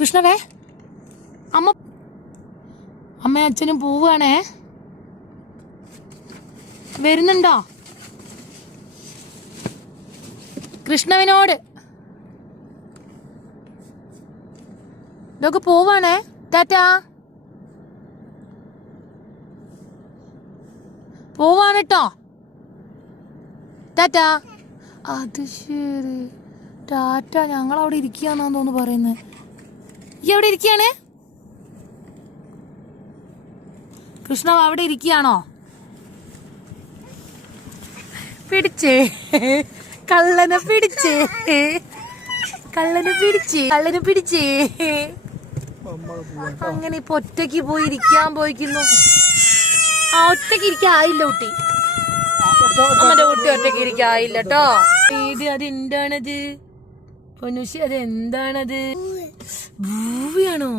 കൃഷ്ണവേ അമ്മയും അച്ഛനും പോവാണേ. വരുന്നുണ്ടോ കൃഷ്ണവിനോട്? ഇതൊക്കെ പോവാണേ. ടാറ്റാ. പോവാണ് ട്ടോ. ടാറ്റാ. അത് ശരി, ടാറ്റ. ഞങ്ങളവിടെ ഇരിക്കുകയാണെന്ന് തോന്നുന്നു പറയുന്നത്. ഈ അവിടെ ഇരിക്കുകയാണ് കൃഷ്ണ, അവിടെ ഇരിക്കുകയാണോ? പിടിച്ചേ കള്ളനെ പിടിച്ചേ, കള്ളനെ പിടിച്ചേ, കള്ളനെ പിടിച്ചേ. അങ്ങനെ ഇപ്പൊ ഒറ്റയ്ക്ക് പോയി ഇരിക്കാൻ പോയിക്കുന്നു. ഒറ്റയ്ക്ക് ഇരിക്കായില്ല കുട്ടി. അമ്മന്റെ കുട്ടി ഒറ്റയ്ക്ക് ഇരിക്കായില്ല കേട്ടോ. അതെന്താണത് പൊന്നുഷി? അതെന്താണത്? ഭൂവിയാണോ?